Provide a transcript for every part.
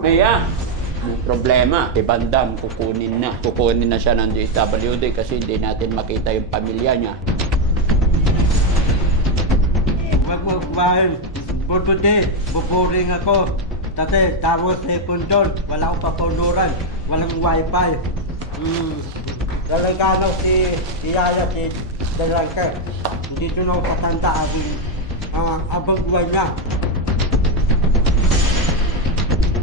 Kaya, yung problema, si Bandam kukunin na. Kukunin na siya ng DSWD kasi hindi natin makita yung pamilya niya. Wag mo kumain. Buti, buboring ako. Dati, tapos cellphone doon. Wala akong papunuran. Walang wifi. Talaga si Yaya, si Dalangka. Hindi doon ako patanda abang buwan niya.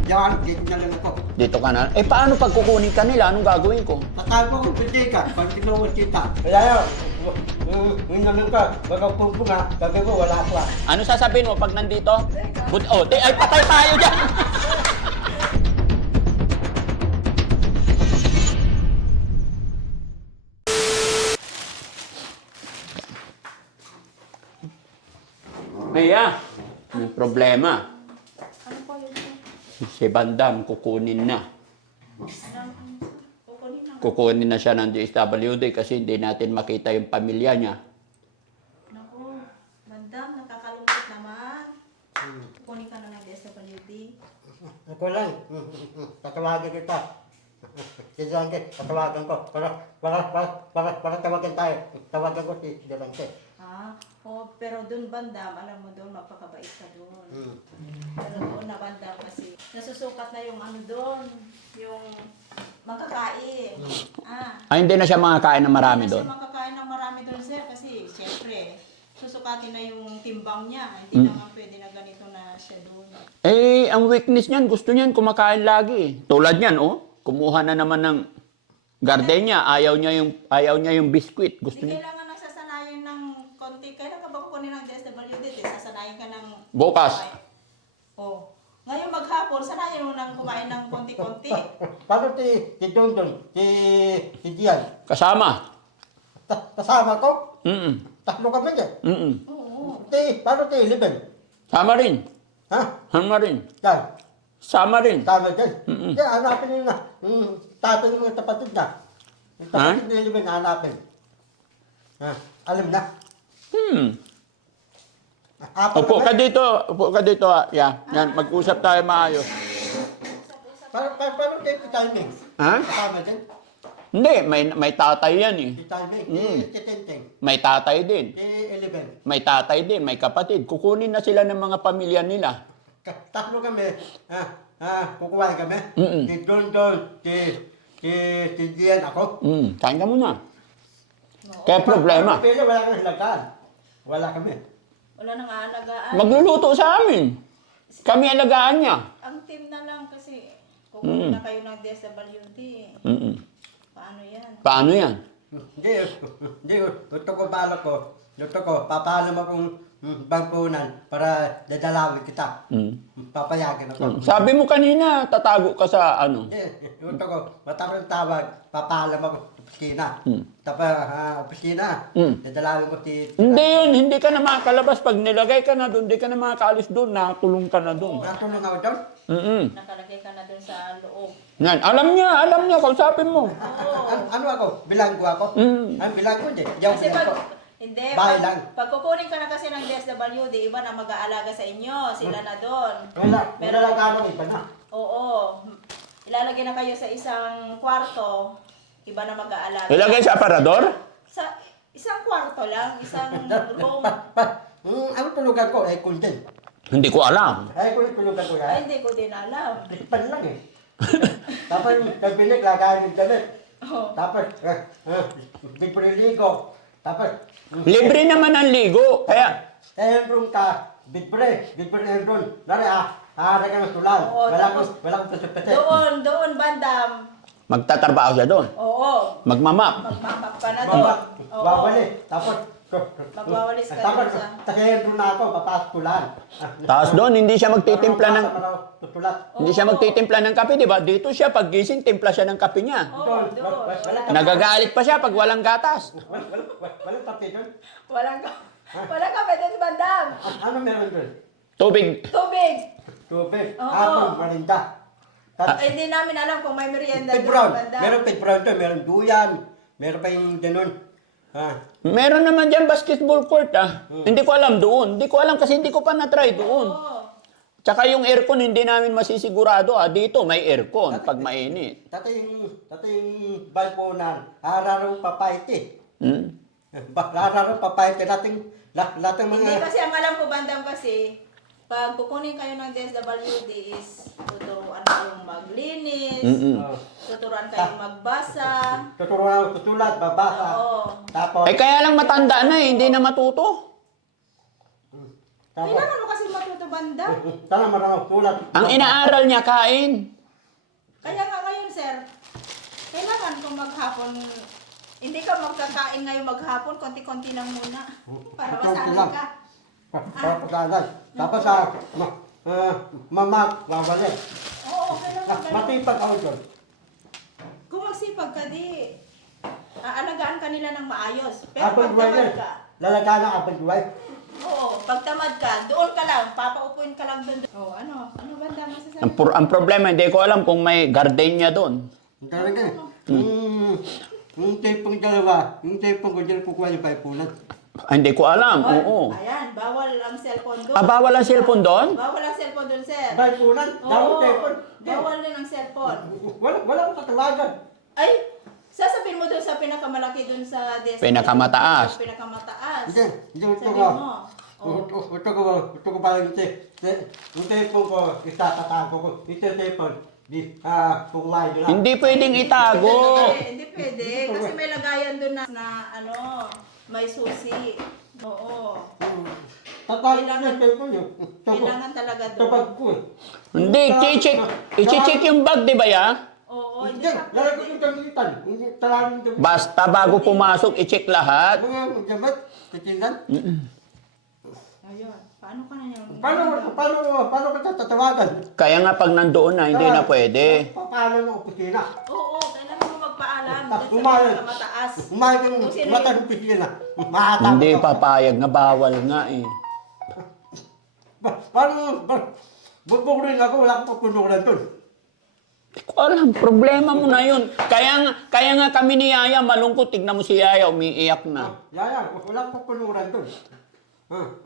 Yan, dito na lang ako. Dito ka na. Eh, paano pag kukunin ka nila? Anong gagawin ko? Tatay mo kung pwede ka, pag tinawag kita. Kaya yun naman ka, wag ang pumpunga, sabi ko wala ka. Ano sasabihin mo pag nandito? Ay, patay tayo dyan! Kaya, yung problema, Ano po yun? si Bandam kukunin na. Kukunin na. Kukunin na siya ng DSWD kasi hindi natin makita yung pamilya niya. Naku, Bandam, nakakalungkot naman. Kukunin ka na ng DSWD. Ako lang, tatawagin kita. Si Dante, tatawagan ko. Para tawagan tayo. Tawagan ko si Dante. Pero dun Bandam, alam mo doon, magpakabait ka doon. Pero doon na Bandam kasi nasusukat na yung ano doon, yung makakain. Hindi na siya makakain ng marami Hindi na doon. siya makakain ng marami doon, sir, kasi siyempre, susukatin na yung timbang niya. Hindi naman pwede na ganito na siya doon. Eh, ang weakness niyan, gusto niyan kumakain lagi. Tulad niyan, kumuha na naman ng gardenia. Ayaw niya yung biscuit. Gusto Hindi niya. kailangan nang sasanayin ng konti. Kailan ka ba kukunin ng DSWD? Sasanayin ka ng... Bukas. Ngayon maghapon, sanayin mo nang kumain ng konti-konti. Paano si Dondon, si Dian? Kasama. Kasama ko? Tatlo kami dyan. Oo. Paano si Liben? Sama rin. Ha? Sama rin. Yan. Sama rin. Tama dyan. Kaya hanapin nyo na. Tatay ng mga kapatid na. Yung kapatid ni Liben, hanapin. Alam na. Upo ka dito. Upo ka dito. Yeah. Yan, mag-usap tayo maayos. Paano kayo si Timing? Ha? Kasama dyan? Hindi, may tatay yan eh. Si Timing, si Tinteng, May tatay din. si Liben. May tatay din, may kapatid. Kukunin na sila ng mga pamilya nila. Tatlo kami. Kukuha kami. Si Dondon, si Dian, ako. Kain ka muna. Kaya problema. Pero wala kang hilagaan. Wala kami. Wala nang aalagaan. Magluluto sa amin. Kami alagaan niya. Ang team na lang kasi kukunin na kayo ng DSWD. Paano yan? Paano yan? Hindi. Gusto ko balak ko. Gusto ko, papaalam akong bangpunan para dadalawin kita. Papayagan ako. Sabi mo kanina, tatago ka sa ano. Hindi. Gusto ko, matapos ng tawag, papaalam ako sa opisina. Tapos, opisina, dadalawin ko si... Hindi yun, hindi ka na makakalabas. Pag nilagay ka na doon, hindi ka na makakaalis doon, nakakulong ka na doon. Natulong ako doon. Nakalagay ka na dun sa loob. Yan, alam niya, kausapin mo. Ano ako? Bilanggo ako? Ang bilanggo hindi. Yung Kasi bilanggo. Bahay lang. pag kukunin ka na kasi ng DSWD, iba na mag-aalaga sa inyo. Sila na doon. Wala lang gano'n iba na. Oo. Ilalagay na kayo sa isang kwarto. Iba na mag-aalaga. Ilagay sa aparador? Sa isang kwarto lang, isang room. Ang tulugan ko ay kundin. Hindi ko alam. Ay, tulugan ko Ay, yan. hindi ko din alam. Tikpan lang eh. Tapos, nagbinig, lagayin yung damit. Oh. Tapos, bibriligo. Tapos, Libre naman ang ligo. Kaya, Enron ka, bibre enron. Lari ka ng tulan. Oo, tapos, Wala kong pasipete. Doon, Bandam. magtatrabaho siya doon. Oo. Magmamap. Magmamap ka na doon. Oo. Babali. Tapos, Magwawalis ka tapos, doon sa... sa Enron na ako, papasok tulan. Tapos doon, hindi siya magtitimpla ng... Tutulat. Hindi siya magtitimpla ng kape, di ba? Dito siya, pag gising, timpla siya ng kape niya. Oo, doon. Nagagalit pa siya pag walang gatas. Walang tapi doon. Walang ka pwede si Bandam. Ano meron doon? Tubig. Tubig. Tubig. Oo. Apong, marinda. Hindi namin alam kung may merienda Pit doon, brown. Bandam. Meron pit brown doon. Meron duyan. Meron pa yung ganun. Meron naman dyan basketball court, ah. Hindi ko alam doon. Hindi ko alam kasi hindi ko pa na-try doon. Oo. Tsaka yung aircon, hindi namin masisigurado. Dito, may aircon pag mainit. Dating balponan, hararong papaiti. Hmm? Hararong papaiti, dating Hindi mga... kasi ang alam ko bandam kasi, pag kukunin kayo ng DSWD is tuturuan kayong maglinis, Mm-mm. tuturuan kayong magbasa. Tutulad, babasa. Oo. Tapos, Kaya lang matanda na hindi na matuto. tapos, Kailangan mo kasi matuto bandam. sana marang tulad. Ang inaaral niya, kain. Kaya nga ngayon, sir, kailangan kung maghapon, hindi ka magkakain ngayon maghapon, konti-konti lang muna. Para Konti masanay lang. ka. Papasalan. Tapos, mamak, wawalin. Oo, kailangan ganun. Matipag ako doon. Kung magsipag ka, di, aalagaan ka nila ng maayos. Pero Abang pag buhay tamad yan. ka, Lalagaan ang abang buhay. oo, pag tamad ka, doon ka lang, papaupuin ka lang doon. Oo, ano ba ang masasabi? Ang problema, hindi ko alam kung may gardenia doon. Talaga. Yung tipong dalawa, yung tipong ko dyan kukuha yung paipunan. Hindi ko alam, Oy, oo. Ayan, bawal ang cellphone doon. Bawal ang cellphone doon? Bawal ang cellphone doon, sir. Paipunan? Oo, Dapat tipon. bawal din ang cellphone. Wala akong tatawagan. Ay, sasabihin mo doon sa pinakamalaki doon sa desk. Pinakamataas. Pinakamatataas. Hindi ito Sabihin ko. mo. Oo. Ito ko parang yung tipong ko, itatatago ko. Ito yung tipong, kukuhain nyo lang. Hindi pwedeng itago. Hindi pwede. Kasi may lagayan doon na ano, may susi. Oo. Tatawag yung tipong yun. Kailangan talaga Tapag doon. ko eh. Hindi, i-check yung bag, di ba ya? Oo, Hindi, hindi ka lalagay ko pwede. yung gamitan. Talagang yung Basta bago pumasok, i-check lahat. mga gamit, titindan. Ayun. Paano ka na niya? Paano ka tatawagan? Kaya nga pag nandoon na, hindi na pwede. Paano ng opisina? Oo, kailangan mo magpaalam. Ah, Dyan sa umayos. pinakamataas. Umayag yung Kung sino mata ng opisina. Mahatapos Hindi ako. papayag na bawal nga eh. Paano? Bubukurin ako, wala akong papunuran doon. Hindi ko alam, problema mo na yun. Kaya nga kami ni Yaya, malungkot. Tignan mo si Yaya, umiiyak na. Yaya, wala akong papunuran doon.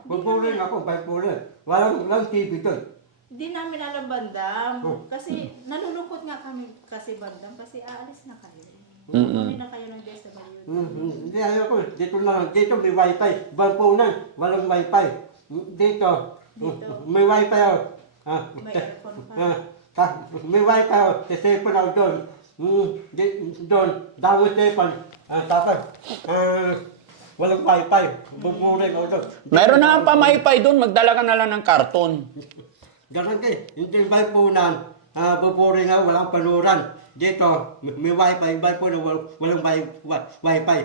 Bubukurin ako, bipolar. Walang TV doon. Hindi namin alam bandam. Oh. Kasi nalulungkot nga kami kasi bandam kasi aalis na kayo. Mm-mm. Kami na kayo ng DSWD. Hindi ayaw ko. Dito na lang. Dito may wifi. Balponan, walang wifi. Dito. May wifi ako. May aircon pa. May wifi ako. Tesepon ako doon. Doon. Dawit tepon. Tapos, walang wifi. Buburing ako doon. Meron na pa maypay doon, magdala ka na lang ng karton. Ganun din. Hindi balponan. Buburing ako. Walang panuran. Dito, may wifi. Balponan, walang wifi.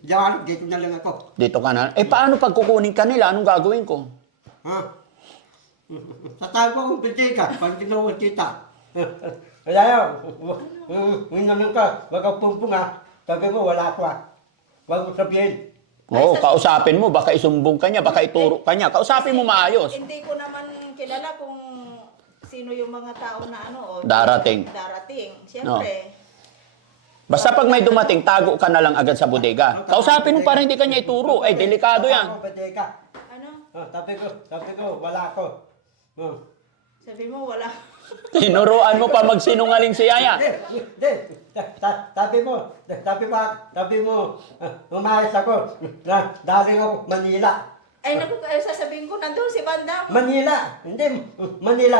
Diyan, dito na lang ako. Dito ka na. Paano pag kukunin ka nila? Anong gagawin ko? Tatago kong bitika, pag ginawa kita. Kaya yun naman ka, wag kang pumpung ha. Sabi mo, wala ako ha. Wag mo sabihin. Oo, kausapin mo. Baka isumbong ka niya, baka ituro ka niya. Kausapin mo maayos. Hindi ko naman kilala kung sino yung mga tao na ano. Darating. Siyempre. Basta pag may dumating, tago ka na lang agad sa bodega. Kausapin mo para hindi ka niya ituro. Delikado yan. Bitika. Ano? Sabi ko, wala ako. Sabi mo wala. Tinuruan mo pa magsinungaling si Yaya. Hindi. Sabi mo, umayos ako. Daling ako Manila. Ay naku, sasabihin ko nandun si Bandam. Manila. Hindi, Manila,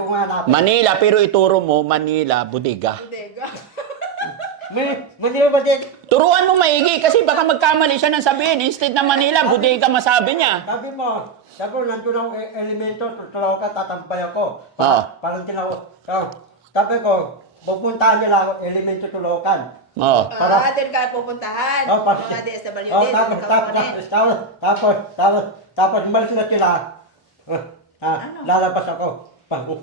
yung hanapin. Manila, pero ituro mo, Manila, bodega. Bodega. Manila ba din? Turuan mo maigi kasi baka magkamali siya ng sabihin. Instead na Manila, bodega masabi niya. Sabi mo, nandun ako elemento, tutulaw ka, tatampay ako. Oo. Parang tinaw. Sabi ko, pupuntahan nila ako, elemento tulawakan. Oo. Doon ka pupuntahan. Oh, Mga DSWD. Tapos umalis na sila. Ano? Lalabas ako.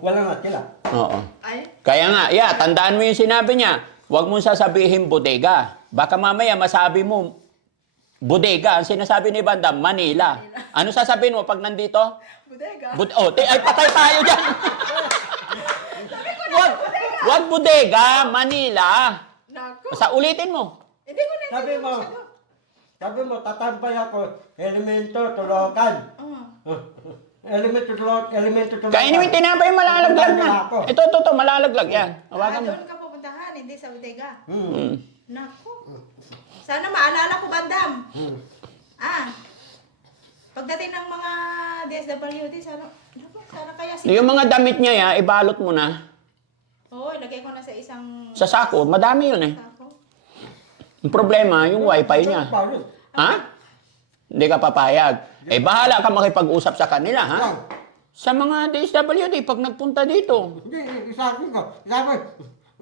Wala na sila. Oo. Ay, Kaya nga, tandaan mo yung sinabi niya. Huwag mong sasabihin bodega. Baka mamaya masabi mo, bodega. Ang sinasabi ni Bandam, Manila. Ano sasabihin mo pag nandito? bodega. Ay, patay tayo dyan. Wag bodega, Manila. Naku. Basta ulitin mo. Hindi ko na Sabi mo, tatampay ako, elemento, tulokan. Elemento to Kainin mo yung tinapay, malalaglag na. Ito, malalaglag yan. Hawakan mo. Doon ka pupuntahan, hindi sa bodega. Mm. Naku. Sana maalala ko, Bandam. Pagdating ng mga DSWD, sana kaya Yung mga damit niya, ibalot mo na. Oo, ilagay ko na sa isang Sa sako, madami yun eh. sako. Yung problema, yung wifi niya. Ha? Hindi ka papayag. Bahala ka makipag-usap sa kanila, ha? Sa mga DSWD, pag nagpunta dito. Hindi, isabi ko.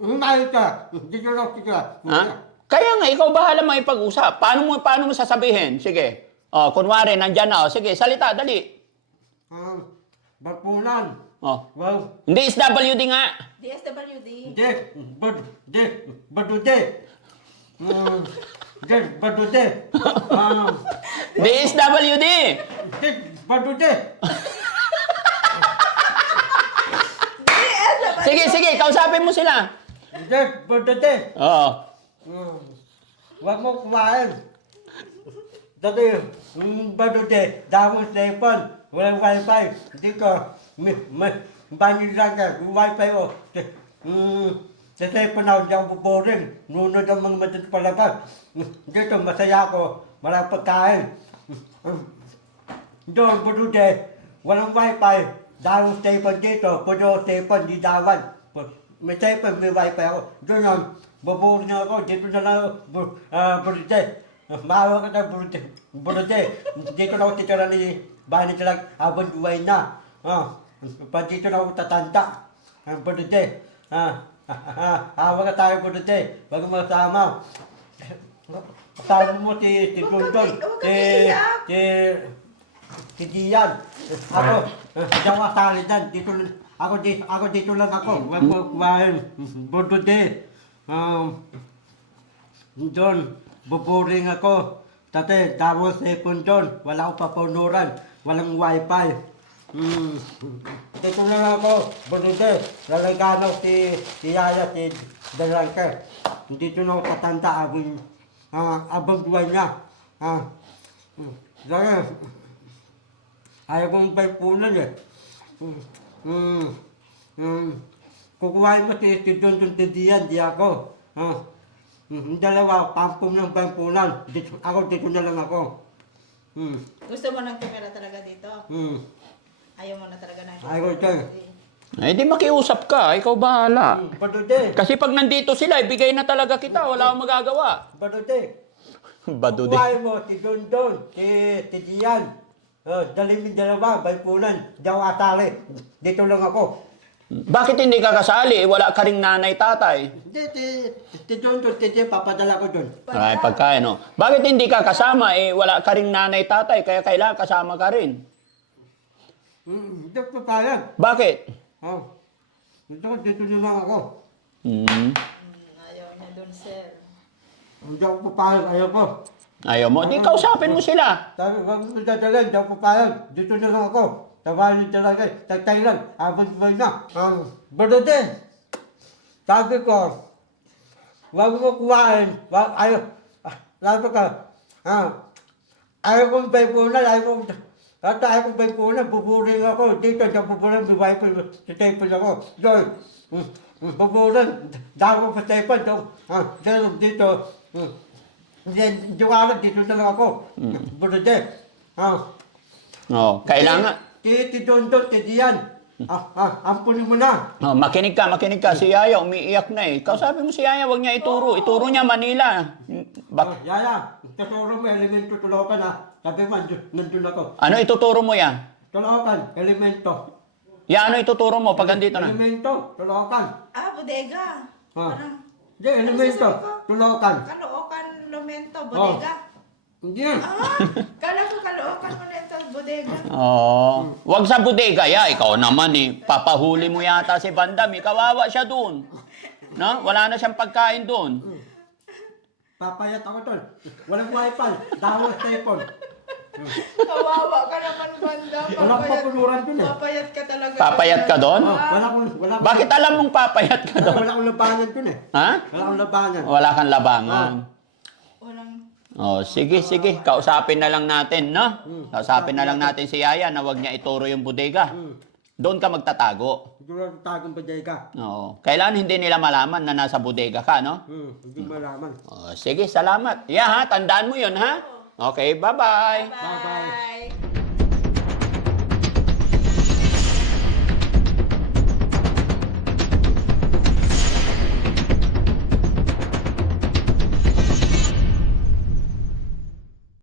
Humayos ka. Dito lang kita. Ha? Kaya nga, ikaw bahala makipag-usap. Paano mo sasabihin? Sige. O, kunwari, nandyan na. O, sige, salita, dali. Bagpunan. O. Wow. Hindi SWD nga. DSWD. Badude. Badude. DSWD. Badude. Sige, kausapin mo sila. Badude. Oo. Huwag mo kumain. Dati, badude. Damos telepon. Walang wifi. Dito, banyo lang ka. Wifi mo. Sa telepon ako, hindi ako buboring. Nunod ang mga matut palabas. Dito, masaya ako. Walang pagkain. Doon, badude. Walang wifi. Damos telepon dito. Puno telepon, di dawan. May telepon, may wifi ako. Doon yun. Buburing ako. Dito na lang ako. Badude. Maawa ka na, Badude. Dito na ako titira ni bahay nito lang. Abang duway na. Pag dito na ako tatanda. Badude. Awa ka tayo, Badude. Huwag mo masama. Kasama mo si Dundon. Si Dian. Ako, hindi ako kasali dyan. Ako dito lang ako. Huwag mo kumain. Badude. Doon, buboring ako. Tate, dawos cellphone doon. Wala akong papunuran. Walang wifi. Dito na lang ako. Badude. Lalagano si Yaya, si Dalangke. Dito na ako tatanda. Abang buhay niya. Dahil, ayaw kong paipunan eh. Kukuhain mo si Dundon Didian, di ako. Yung dalawa, pampum ng paipunan. Ako, dito na lang ako. Gusto mo ng kamera talaga dito? Ayaw mo na talaga na. Ayaw ito. Di makiusap ka. Ikaw bahala. Badude. Kasi pag nandito sila, ibigay na talaga kita. Wala akong magagawa. Badude. Badude. Kukuhain mo si Dundon, si Dian. Dalhin mo yung dalawa, paipunan. Di ako atali. Dito lang ako. Bakit hindi ka kasali? Wala ka ring nanay, tatay. Hindi, si Dundon, papadala ko doon. Ay, pagkain, no? Bakit hindi ka kasama? Wala ka ring nanay, tatay, kaya kailangan kasama ka rin. Hindi ko papayag. Bakit? Dito na lang ako. Ayaw niya dun, sir. Hindi ako papayag, ayaw ko. Ayaw mo? Di kausapin mo sila. Sabi, huwag mo dadalhin, hindi ako papayag. Dito na lang ako. Tawarin talaga, tagtay lang. Abang buhay na. Badude. Sabi ko, huwag mo kuwain. Ayaw. Sabi ko, ayaw kong paipunan, ayaw kong paipunan, buburing ako. Dito, sa buburing, may wifi, sa telepon ako. Doon, buburing, daw ko sa telepon. Dito, yung araw, dito na lang ako. Badude. Kailangan. Ti Dundon, ti Dian. Ampunin mo na. Makinig ka. Si Yaya, umiiyak na eh. Kausapin mo si Yaya, huwag niya ituro. Ituro niya Manila. Yaya, tuturo mo, elemento tulokan ha. Sabi mo, nandun ako. Ano ituturo mo yan? Tulokan, elemento. Ano ituturo mo pag andito na? Elemento, tulokan. Bodega. Parang, Hindi, elemento, tulokan. Caloocan, Lumento, bodega. Hindi yan. Kala ko Caloocan, Lumento, bodega. Wag sa bodega, ikaw naman eh. Papahuli mo yata si Bandam, kawawa siya doon. No? Wala na siyang pagkain doon. Papayat ako doon. Walang wifi, dawos telepon. Kawawa ka naman, Bandam. Walang papunuran doon eh. Papayat ka talaga. Papayat ka doon? Wala Bakit alam mong papayat ka doon? Wala akong labanan doon eh. Ha? Wala akong labanan. Wala kang labangan. Walang... Oh, sige, sige. Kausapin na lang natin, no? Kausapin na lang natin si Yaya na wag niya ituro yung bodega. Doon ka magtatago. Siguro tagong bodega. Oo. Kailan hindi nila malaman na nasa bodega ka, no? Hindi malaman. Oh, sige, salamat. Yeah, ha? Tandaan mo yun, ha? Okay, bye-bye. Bye.